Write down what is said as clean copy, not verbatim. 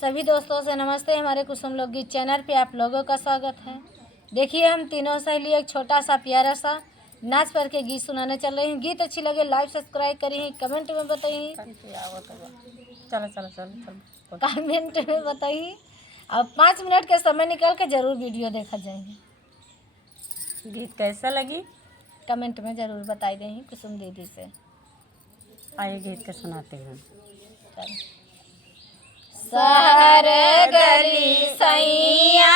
सभी दोस्तों से नमस्ते। हमारे कुसुम लोकगीत चैनल पे आप लोगों का स्वागत है। देखिए हम तीनों सहेली एक छोटा सा प्यारा सा नाच पर के गीत सुनाने चल रही हैं। गीत अच्छी लगे लाइक सब्सक्राइब करिए, कमेंट में बताइए। कमेंट में बताइए। अब 5 मिनट के समय निकाल के ज़रूर वीडियो देखा जाएंगे। गीत कैसा लगी कमेंट में ज़रूर बताई देंगे कुसुम दीदी से। आइए गीत का सुनाते हैं। शहर गली सैया